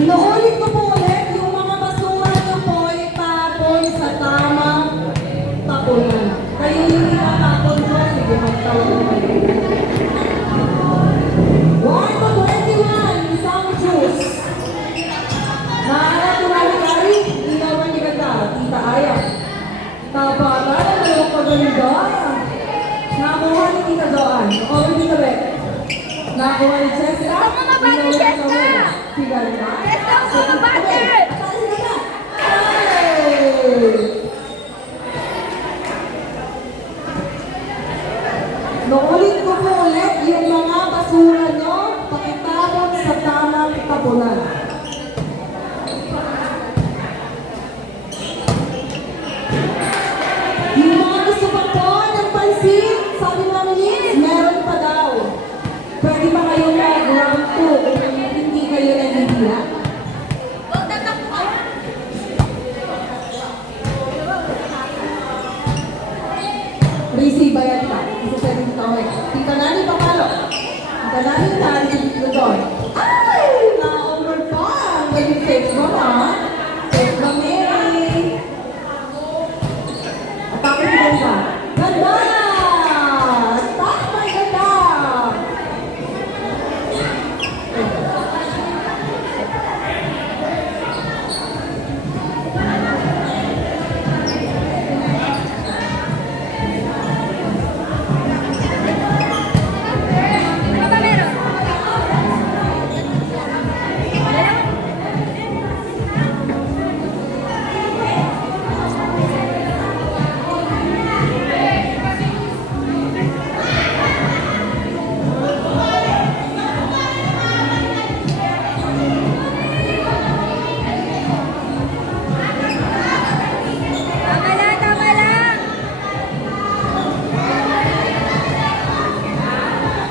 Inuulit ko po ulit, yung mga basura nyo po itapon sa tamang tapunan. Kayo yung itatapon ko, sige magtawag ko kayo. 1 to 21, isang juice. Naalala ko namin Ari, ilawan ni ganda, tita Aya. Tabata, nalawang paganda. Nakuha ni tita Joan, o tita Beth. Nakuha ni Cheska, ilawan ni Samuel. Siganda. Naulit ko po ulit yung mga basura nyo, pakitapon sa tamang tapunan. Yung mga gusto pa po ng pansin, sabi namin, meron pa daw. Pwede ba kayo mag-round 2 kung hindi kayo nahihila? Receive ba yan ka? Isa sa rin ito. Tita Nani Papalo. Tita Nani Nani Luzon. Ay! Na-over pa! Naging safe mo na. Safe kami. At ako din ba? Ganda! Stop my ganda!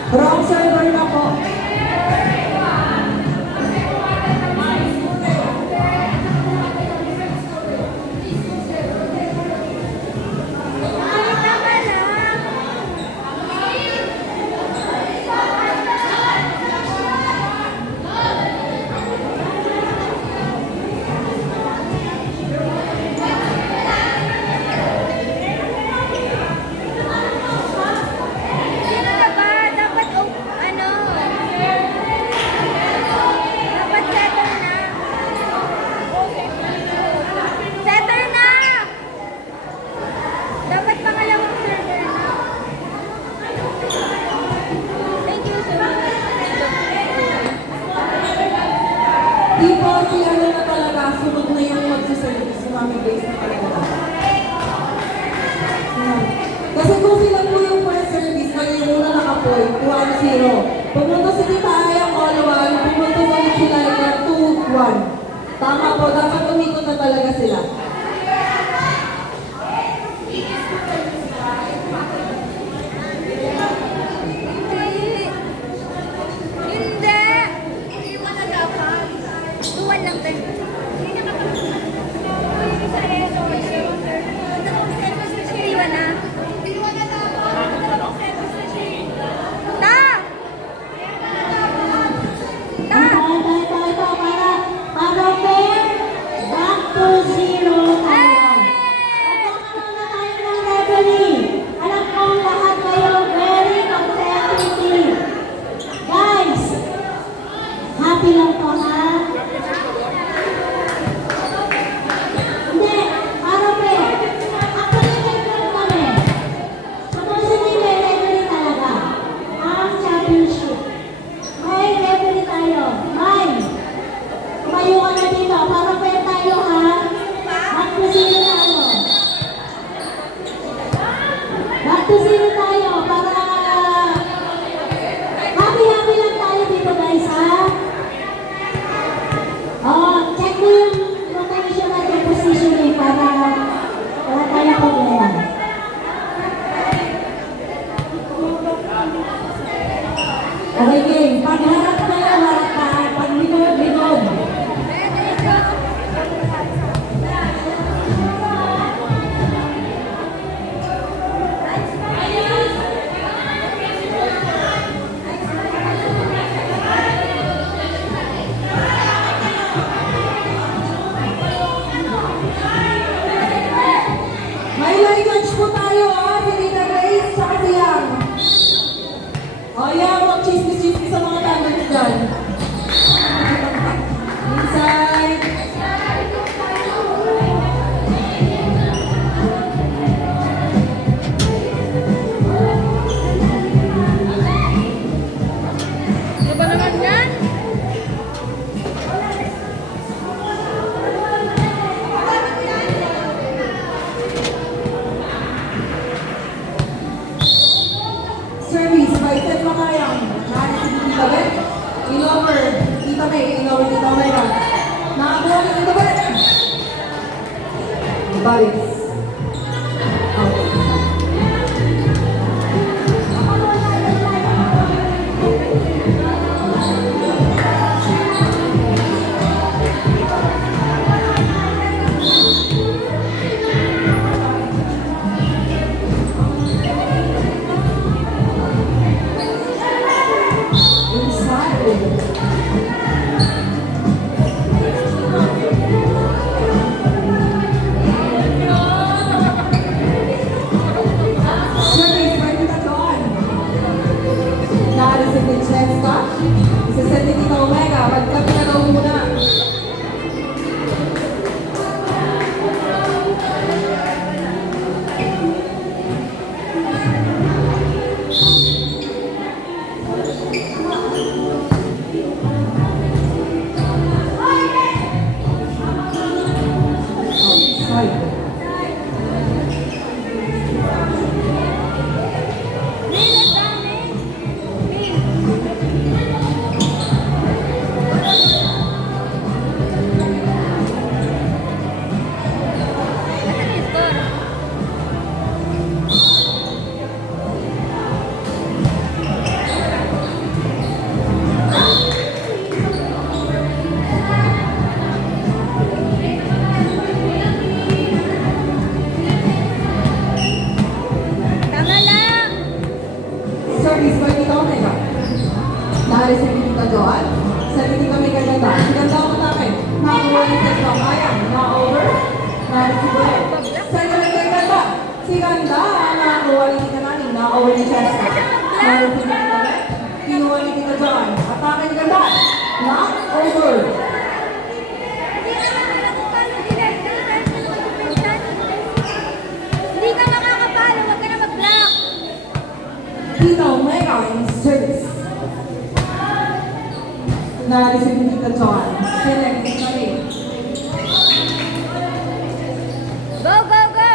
Wrong server na po. Di po si ano na talaga, sunod na yung magsiservice, si Mami Grace na talaga. Kasi kung sila po yung first service, kayo yung una nakapoint, 1-0. Pumunta si Tita Ayang all 1, pumunta ulit sila na 2-1. Tama po, dapat umikot na talaga sila. Back to 0. In-over. Tita May. In-over. Tita Omega. Nakakuha ni Tita Bet. Balik. Out. Hindi ka makakapalo, huwag ka na mag-block. Tita Omega in service. Na-receive ni Tita John. Select, Tita May. Go, go, go!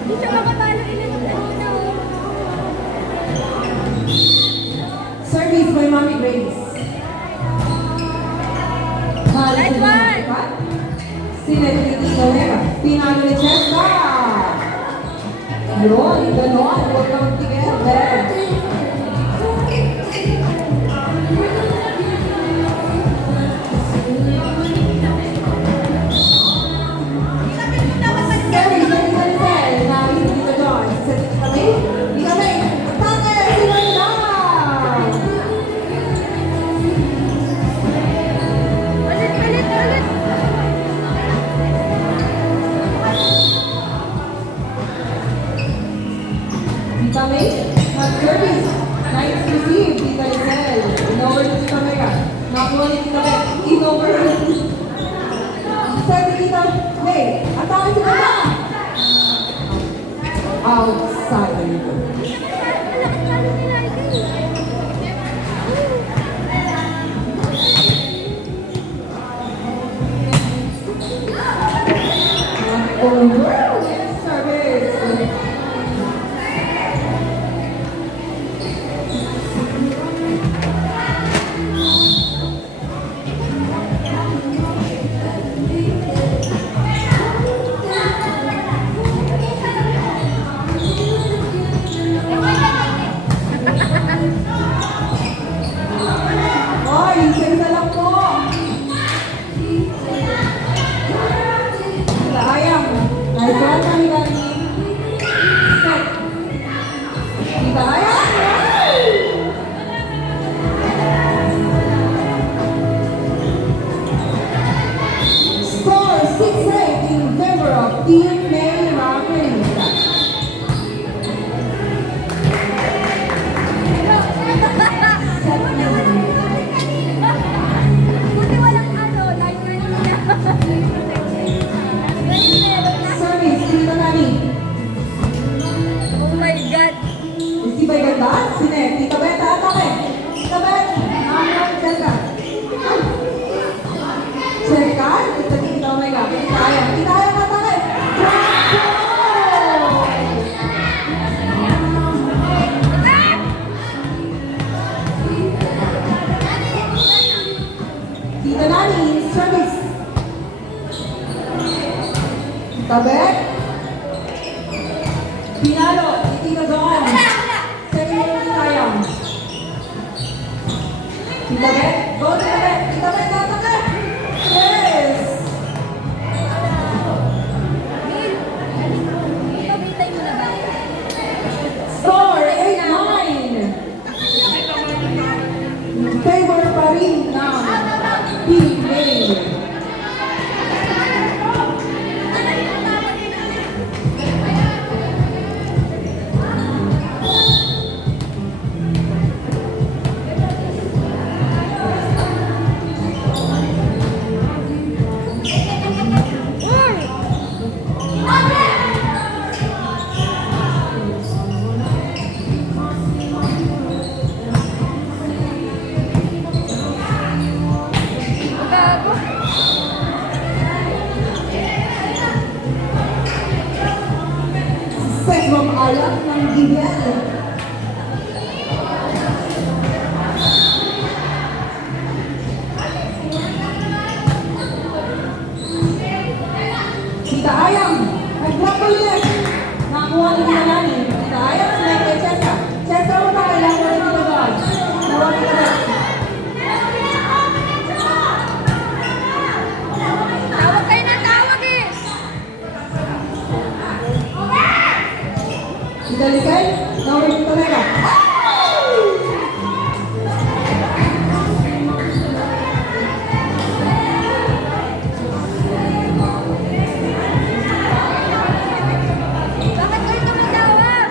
Hindi siya makapalo, ilan ano. Service by Mommy Grace. Nice one! Select ni Tita Omega. Pinalo ni Chesta. Yun, ganon. Huwag kang together. Ulit, ulit, ulit! Tita May, mag-service. Nice receive, Tita Isel. In-over ni Tita Mega. Nakuha ni Tita May. In-over. Serve ni Tita May. Atake si Tita. Outside. Malakas palo nila ito. Over. Next service. Oy, isa-isa lang po. Sayang. Nice one, Mami Dani. Set. Tita Ayang. Score 6-8 in favor of Team May Ramirez. Buti walang ano, line na nila. Service, Tita Nani. Oh my God! Hindi ba ganda? Sine, Tita Bet, atake. Tita Bet, check ka. Check ka? Tita Omega. Tita Ayang. Tita Ayang, atake. Tabek. Pinalo. Tita Dawn. Second row ni Tayang. Tita Bet. Go, Tita Bet. Tita Bet, tatakip. Yes. Ito, bitay mo na ba? Score 8-9. Favor pa rin ng Team May. Gago. Segwang alam ng Gibel. Tita Ayang, nag-block ulit. Nakuha ni Tita Nani. Tita Ayang, sinag kay Cheska. Cheska, mo pa kailangan ni Tita Dawn. Nakuha ni Tita Dawn. Tawag kayo ng tawag eh. Tita Lisel, nakuha ni Tita Mega. Bakit kayo tumatawag?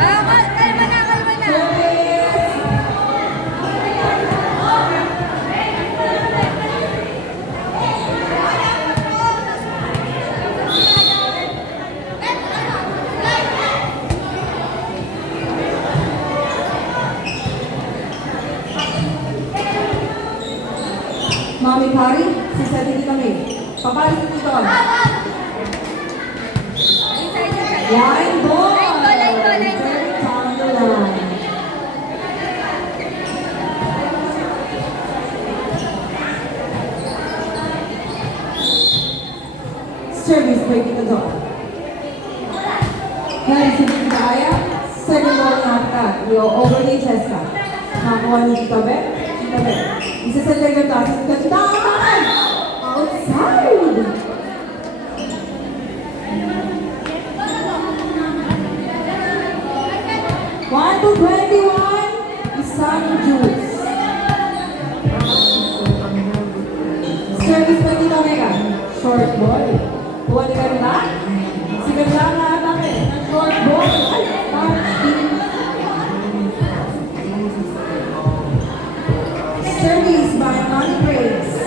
Kalma na, kalma na. Mami Kari, si Seti kami. Papalit dito. Inside, inside. Line ball. Line ball, line ball, line ball. Very down the line. Service by Tita Dawn. Ngayon si Tita Aya, second ball na ata. Yung overlay Cheska. Nakuha ni Tita Bet. Tita Bet. Isa sa leg ata. Tita Tita Aya. Outside. One to 21. Isang juice. Service by Tita Mega. Short ball. Kuha ni Ganda. Si Ganda na atake. Ng short ball. Ay, service by Manny Grace.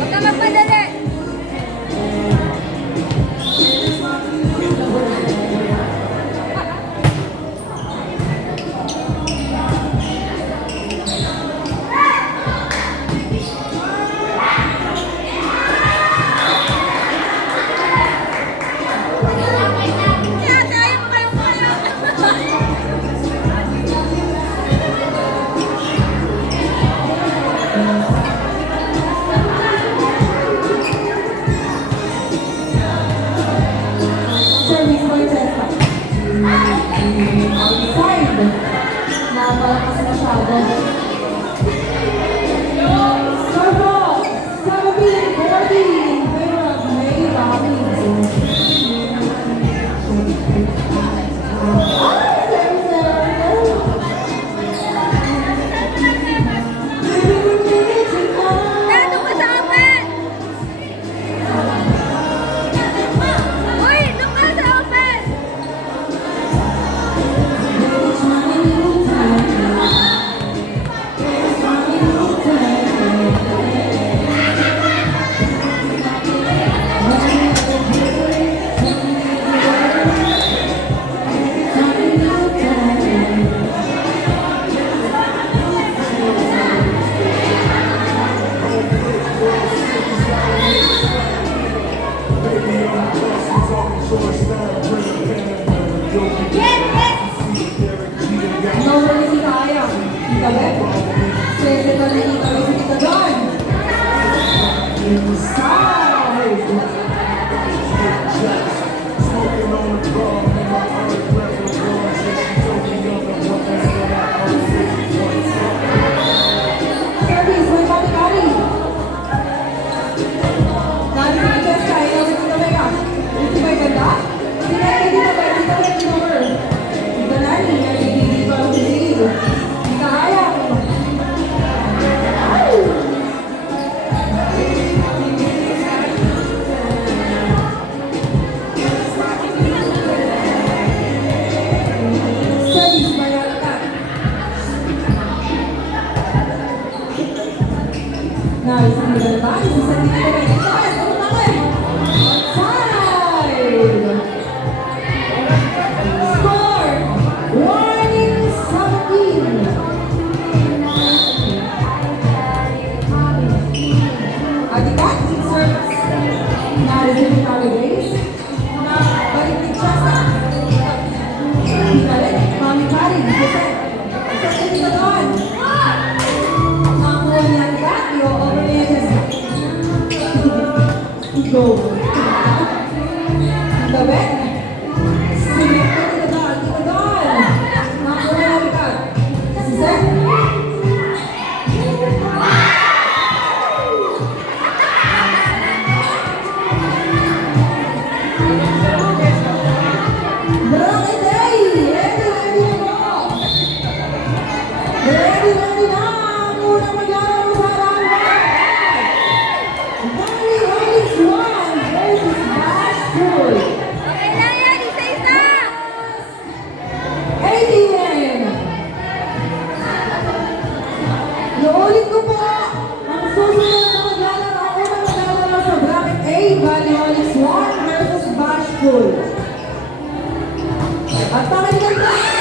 Huwag ka magpadali. Kaya tayo kayo. Service for Chesa. Outside. Napalakas masyado. Servo! 17-40 in favor of May Robbins. Dado ka sa open! Uy, doon ka sa open! Yes, yes! Nobody si Kaya. Tita Beth. Stressed na ni Tita Beth si Tita Dawn. Inside. Service, may pati-kari. Nari si Jessica, ikaw si Tita Becca. Ito ba'y ganda? Sinay kay Tita Beth, Tita Beth, Tita Mer. Tita Nani, nagigigil pa ang sisig. Tita Aya. Ay! Service, may alakat. Nari si Tita Beth, isa sa Tita Beth. Tita Beth, ano naman? Outside! Score! 1-17. Adikat, service. Narizin ni Tali Grace. Na balik ni Chesa. Balik, Mami Karin. Jose. Sa Tita Dawn. Nakakuha niya Adikat. I-over niya Chesa. Go. Tita Beth. Sunod ka, Tita Dawn. Tita Dawn. Nakakuha niya Adikat. Si Zek. Barangay Day! Ready, ready na po! Ready, ready na! Ang unang maglalaro sa harapan! Valley Rollins 1 versus Bashful! Okay lang yan, isa-isa! ATM! Iulit ko po! Ang susunod na maglalaro, ang unang maglalaro sa bracket A, Valley Rollins 1 versus Bashful! At pakinggan tayo!